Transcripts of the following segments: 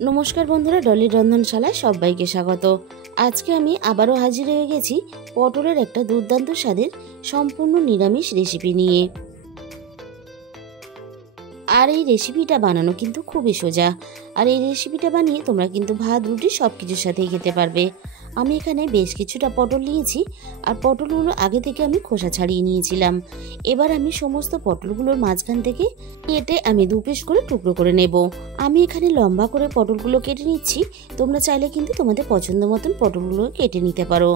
নমস্কার বন্ধুরা, ডলির রন্ধনশালায় সবাইকে স্বাগত। আজকে আমি আবারও হাজির হয়ে গেছি পটলের একটা দুর্দান্ত স্বাদের সম্পূর্ণ নিরামিষ রেসিপি নিয়ে। আর এই রেসিপিটা বানানো কিন্তু খুবই সোজা। আর এই রেসিপিটা বানিয়ে তোমরা কিন্তু ভাত রুটি সব কিছুর সাথেই খেতে পারবে। আমি এখানে বেশ কিছুটা পটল নিয়েছি, আর পটলগুলো আগে থেকে আমি খোসা ছাড়িয়ে নিয়েছিলাম। এবার আমি সমস্ত পটলগুলোর মাঝখান থেকে কেটে আমি দু পিস করে টুকরো করে নেব। আমি এখানে লম্বা করে পটলগুলো কেটে নিচ্ছি। তোমরা চাইলে কিন্তু তোমাদের পছন্দ মতন পটলগুলো কেটে নিতে পারো।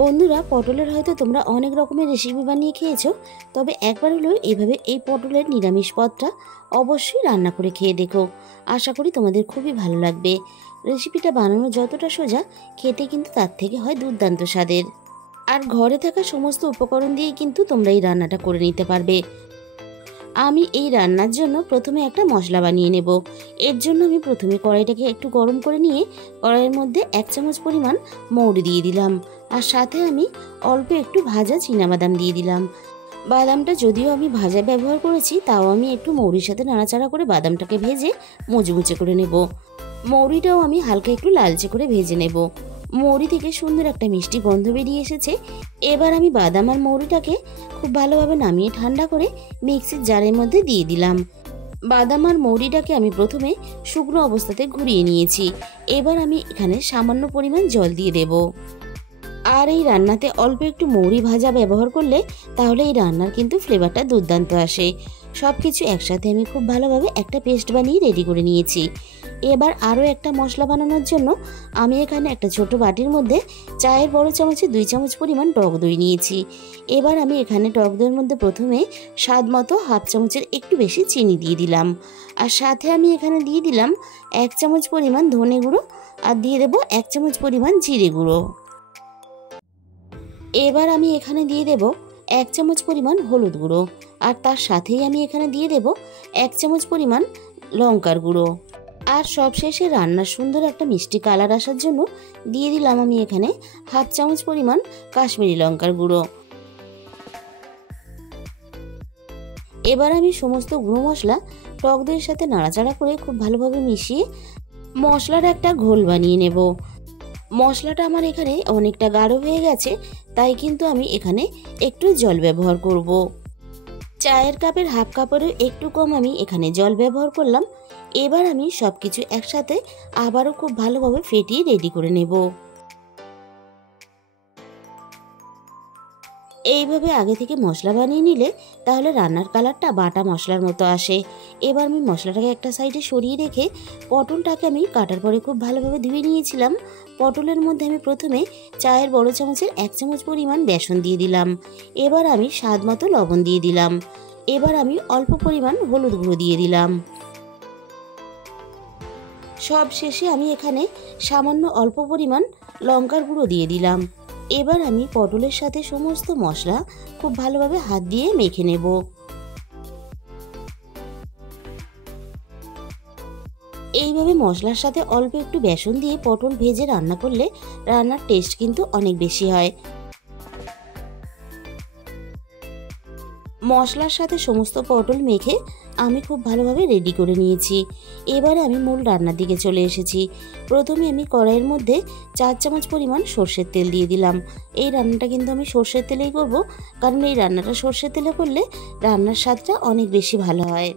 বন্ধুরা, পটলের হয়তো তোমরা অনেক রকমের রেসিপি বানিয়ে খেয়েছো, তবে একবার হলেও এইভাবে এই পটলের নিরামিষ পদটা অবশ্যই রান্না করে খেয়ে দেখো। আশা করি তোমাদের খুবই ভালো লাগবে। রেসিপিটা বানানো যতটা সোজা, খেতে কিন্তু তার থেকে হয় দুর্দান্ত স্বাদের। আর ঘরে থাকা সমস্ত উপকরণ দিয়েই কিন্তু তোমরা এই রান্নাটা করে নিতে পারবে। আমি এই রান্নার জন্য প্রথমে একটা মশলা বানিয়ে নেব। এর জন্য আমি প্রথমে কড়াইটাকে একটু গরম করে নিয়ে কড়াইয়ের মধ্যে 1 চামচ পরিমাণ মৌরি দিয়ে দিলাম, আর সাথে আমি অল্প একটু ভাজা চীনাবাদাম দিয়ে দিলাম। বাদামটা যদিও আমি ভাজা ব্যবহার করেছি, তাও আমি একটু মৌরির সাথে নাড়াচাড়া করে বাদামটাকে ভেজে মুচমুচে করে নেব। মৌরিটাও আমি হালকা একটু লালচে করে ভেজে নেব। মৌরি থেকে সুন্দর একটা মিষ্টি গন্ধ বেরিয়ে এসেছে। এবার আমি বাদাম আর মৌরিটাকে খুব ভালোভাবে নামিয়ে ঠান্ডা করে মিক্সির জারের মধ্যে দিয়ে দিলাম। বাদাম আর মৌরিটাকে আমি প্রথমে শুকনো অবস্থাতে ঘুরিয়ে নিয়েছি। এবার আমি এখানে সামান্য পরিমাণ জল দিয়ে দেব। আর এই রান্নাতে অল্প একটু মৌরি ভাজা ব্যবহার করলে তাহলে এই রান্নার কিন্তু ফ্লেভারটা দুর্দান্ত আসে। সব কিছু একসাথে আমি খুব ভালোভাবে একটা পেস্ট বানিয়ে রেডি করে নিয়েছি। এবার আরও একটা মশলা বানানোর জন্য আমি এখানে একটা ছোট বাটির মধ্যে চায়ের বড় চামচে 2 চামচ পরিমাণ টক দই নিয়েছি। এবার আমি এখানে টক দইয়ের মধ্যে প্রথমে স্বাদ মতো হাফ চামচের একটু বেশি চিনি দিয়ে দিলাম, আর সাথে আমি এখানে দিয়ে দিলাম 1 চামচ পরিমাণ ধনে গুঁড়ো, আর দিয়ে দেবো 1 চামচ পরিমাণ জিরে গুঁড়ো। এবার আমি এখানে দিয়ে দেব 1 চামচ পরিমাণ হলুদ গুঁড়ো, আর তার সাথেই আমি এখানে দিয়ে দেব 1 চামচ পরিমাণ লঙ্কার গুঁড়ো। আর সবশেষে রান্নার সুন্দর একটা মিষ্টি কালার আসার জন্য দিয়ে দিলাম আমি এখানে হাফ চামচ পরিমাণ কাশ্মীরি লঙ্কার গুঁড়ো। এবার আমি সমস্ত গুঁড়ো মশলা টক দইয়ের সাথে নাড়াচাড়া করে খুব ভালোভাবে মিশিয়ে মশলার একটা ঘোল বানিয়ে নেব। মশলাটা আমার এখানে অনেকটা গাঢ় হয়ে গেছে, তাই কিন্তু আমি এখানে একটু জল ব্যবহার করব। চায়ের কাপের হাফ কাপেরও একটু কম আমি এখানে জল ব্যবহার করলাম। এবার আমি সব কিছু একসাথে আবারও খুব ভালোভাবে ফেটিয়ে রেডি করে নেব। এইভাবে আগে থেকে মশলা বানিয়ে নিলে তাহলে রান্নার কালারটা বাটা মশলার মতো আসে। এবার আমি মশলাটাকে একটা সাইডে সরিয়ে রেখে পটলটাকে আমি কাটার পরে খুব ভালোভাবে ধুয়ে নিয়েছিলাম। পটলের মধ্যে আমি প্রথমে চায়ের বড় চামচের 1 চামচ পরিমাণ বেসন দিয়ে দিলাম। এবার আমি স্বাদ মতো লবণ দিয়ে দিলাম। এবার আমি অল্প পরিমাণ হলুদ গুঁড়ো দিয়ে দিলাম। সব শেষে আমি এখানে সামান্য অল্প পরিমাণ লঙ্কার গুঁড়ো দিয়ে দিলাম। এবার আমি পটলের সাথে সমস্ত মশলা খুব ভালোভাবে হাত দিয়ে মেখে নেব। এইভাবে মশলার সাথে অল্প একটু বেসন দিয়ে পটল ভেজে রান্না করলে রান্নার টেস্ট কিন্তু অনেক বেশি হয়। মশলার সাথে সমস্ত পটল মেখে আমি খুব ভালোভাবে রেডি করে নিয়েছি। এবারে আমি মূল রান্নার দিকে চলে এসেছি। প্রথমে আমি কড়াইয়ের মধ্যে 4 চামচ পরিমাণ সর্ষের তেল দিয়ে দিলাম। এই রান্নাটা কিন্তু আমি সর্ষের তেলেই করব, কারণ এই রান্নাটা সর্ষের তেলে করলে রান্নার স্বাদটা অনেক বেশি ভালো হয়।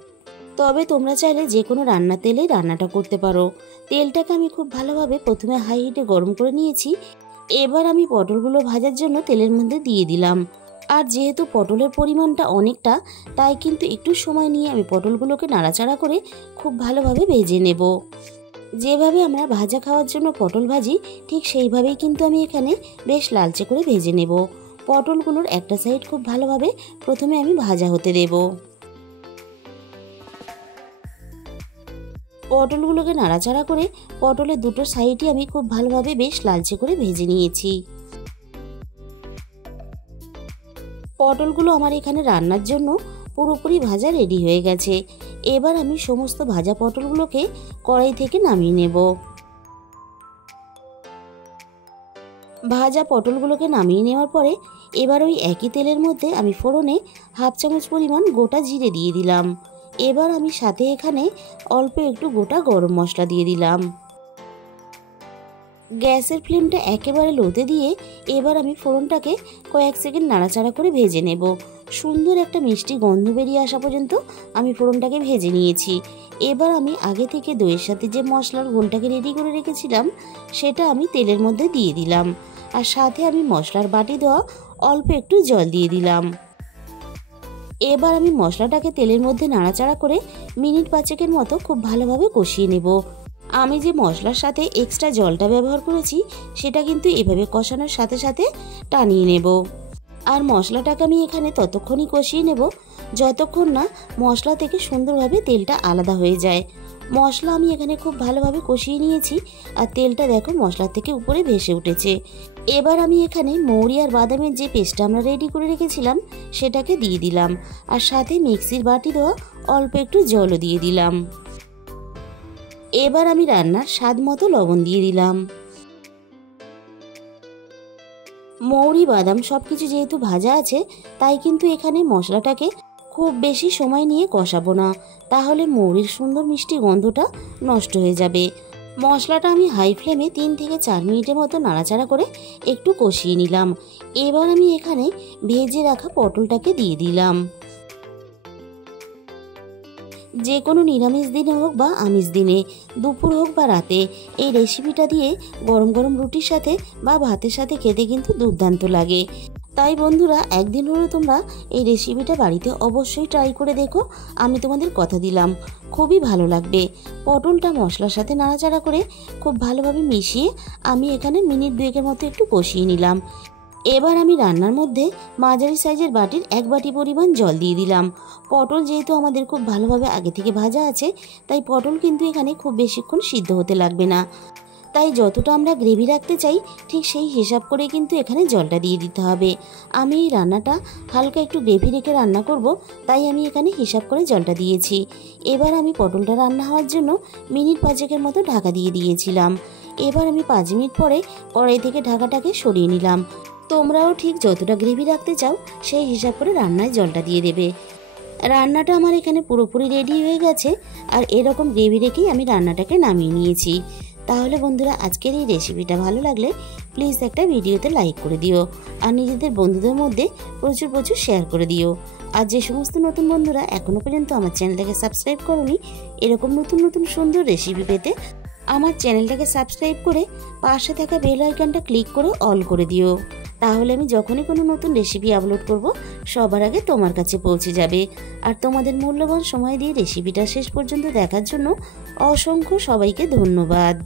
তবে তোমরা চাইলে যে কোনো রান্নার তেলেই রান্নাটা করতে পারো। তেলটাকে আমি খুব ভালোভাবে প্রথমে হাই হিটে গরম করে নিয়েছি। এবার আমি পটলগুলো ভাজার জন্য তেলের মধ্যে দিয়ে দিলাম। আর যেহেতু পটলের পরিমাণটা অনেকটা, তাই কিন্তু একটু সময় নিয়ে আমি পটলগুলোকে নাড়াচাড়া করে খুব ভালোভাবে ভেজে নেব। যেভাবে আমরা ভাজা খাওয়ার জন্য পটল ভাজি, ঠিক সেইভাবেই কিন্তু আমি এখানে বেশ লালচে করে ভেজে নেব। পটলগুলোর একটা সাইড খুব ভালোভাবে প্রথমে আমি ভাজা হতে দেব। পটলগুলোকে নাড়াচাড়া করে পটলের দুটো সাইডই আমি খুব ভালোভাবে বেশ লালচে করে ভেজে নিয়েছি। পটলগুলো আমার এখানে রান্নার জন্য পুরোপুরি ভাজা রেডি হয়ে গেছে। এবার আমি সমস্ত ভাজা পটলগুলোকে কড়াই থেকে নামিয়ে নেব। ভাজা পটলগুলোকে নামিয়ে নেওয়ার পরে এবার ওই একই তেলের মধ্যে আমি ফোড়নে হাফ চামচ পরিমাণ গোটা জিরে দিয়ে দিলাম। এবার আমি সাথে এখানে অল্প একটু গোটা গরম মশলা দিয়ে দিলাম। গ্যাসের ফ্লেমটা একেবারে লোতে দিয়ে এবার আমি ফোড়নটাকে কয়েক সেকেন্ড নাড়াচাড়া করে ভেজে নেব। সুন্দর একটা মিষ্টি গন্ধ বেরিয়ে আসা পর্যন্ত আমি ফোড়নটাকে ভেজে নিয়েছি। এবার আমি আগে থেকে দইয়ের সাথে যে মশলার ঘোলটাকে রেডি করে রেখেছিলাম সেটা আমি তেলের মধ্যে দিয়ে দিলাম, আর সাথে আমি মশলার বাটি দেওয়া অল্প একটু জল দিয়ে দিলাম। এবার আমি মশলাটাকে তেলের মধ্যে নাড়াচাড়া করে মিনিট 5 মতো খুব ভালোভাবে কষিয়ে নেব। আমি যে মশলার সাথে এক্সট্রা জলটা ব্যবহার করেছি সেটা কিন্তু এভাবে কষানোর সাথে সাথে টানিয়ে নেব। আর মশলাটাকে আমি এখানে ততক্ষণই কষিয়ে নেব যতক্ষণ না মশলা থেকে সুন্দরভাবে তেলটা আলাদা হয়ে যায়। মশলা আমি এখানে খুব ভালোভাবে কষিয়ে নিয়েছি, আর তেলটা দেখো মশলা থেকে উপরে ভেসে উঠেছে। এবার আমি এখানে মৌরি আর বাদামের যে পেস্টটা আমরা রেডি করে রেখেছিলাম সেটাকে দিয়ে দিলাম, আর সাথে মিক্সির বাটি দেওয়া অল্প একটু জলও দিয়ে দিলাম। এবার আমি রান্নার স্বাদ মতো লবণ দিয়ে দিলাম। মৌরি বাদাম সব কিছু যেহেতু ভাজা আছে তাই কিন্তু এখানে মশলাটাকে খুব বেশি সময় নিয়ে কষাবো না, তাহলে মৌরির সুন্দর মিষ্টি গন্ধটা নষ্ট হয়ে যাবে। মশলাটা আমি হাই ফ্লেমে 3 থেকে 4 মিনিটের মতো নাড়াচাড়া করে একটু কষিয়ে নিলাম। এবার আমি এখানে ভেজে রাখা পটলটাকে দিয়ে দিলাম। যে কোনো নিরামিষ দিনে হোক বা আমিষ দিনে, দুপুর হোক বা রাতে, এই রেসিপিটা দিয়ে গরম গরম রুটির সাথে বা ভাতের সাথে খেতে কিন্তু দুর্দান্ত লাগে। তাই বন্ধুরা, একদিন হলেও তোমরা এই রেসিপিটা বাড়িতে অবশ্যই ট্রাই করে দেখো। আমি তোমাদের কথা দিলাম খুবই ভালো লাগবে। পটলটা মশলার সাথে নাড়াচাড়া করে খুব ভালোভাবে মিশিয়ে আমি এখানে মিনিট 2 মতো একটু কষিয়ে নিলাম। এবার আমি রান্নার মধ্যে মাঝারি সাইজের বাটির 1 বাটি পরিমাণ জল দিয়ে দিলাম। পটল যেহেতু আমাদের খুব ভালোভাবে আগে থেকে ভাজা আছে তাই পটল কিন্তু এখানে খুব বেশিক্ষণ সিদ্ধ হতে লাগবে না। তাই যতটা আমরা গ্রেভি রাখতে চাই ঠিক সেই হিসাব করে কিন্তু এখানে জলটা দিয়ে দিতে হবে। আমি এই রান্নাটা হালকা একটু গ্রেভি রেখে রান্না করব, তাই আমি এখানে হিসাব করে জলটা দিয়েছি। এবার আমি পটলটা রান্না হওয়ার জন্য মিনিট 5 মতো ঢাকা দিয়ে দিয়েছিলাম। এবার আমি 5 মিনিট পরে কড়াই থেকে ঢাকাটাকে সরিয়ে নিলাম। তোমরাও ঠিক যতটা গ্রেভি রাখতে চাও সেই হিসাব করে রান্নায় জলটা দিয়ে দেবে। রান্নাটা আমার এখানে পুরোপুরি রেডি হয়ে গেছে, আর এরকম গ্রেভি রেখেই আমি রান্নাটাকে নামিয়ে নিয়েছি। তাহলে বন্ধুরা, আজকের এই রেসিপিটা ভালো লাগলে প্লিজ একটা ভিডিওতে লাইক করে দিও, আর নিজেদের বন্ধুদের মধ্যে প্রচুর প্রচুর শেয়ার করে দিও। আর যে সমস্ত নতুন বন্ধুরা এখনও পর্যন্ত আমার চ্যানেলটাকে সাবস্ক্রাইব করোনি, এরকম নতুন নতুন সুন্দর রেসিপি পেতে আমার চ্যানেলটাকে সাবস্ক্রাইব করে পাশে থাকা বেল আইকনটা ক্লিক করে অল করে দিও। তাহলে আমি যখনই কোনো নতুন রেসিপি আপলোড করব সবার আগে তোমার কাছে পৌঁছে যাবে। আর তোমাদের মূল্যবান সময় দিয়ে রেসিপিটা শেষ পর্যন্ত দেখার জন্য অসংখ্য সবাইকে ধন্যবাদ।